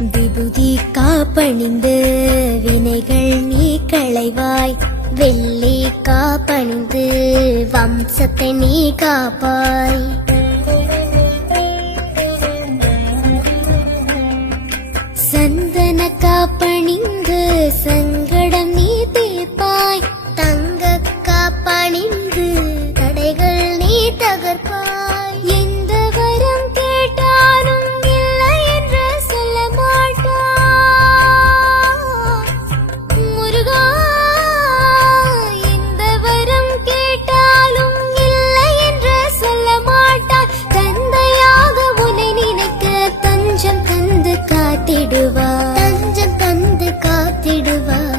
விபூதி காப்பணிந்து வினைகள் நீ களைவாய். வெள்ளி காப்பணிந்து வம்சத்தை நீ காப்பாய். சந்தன காப்ப காத்திடுவார்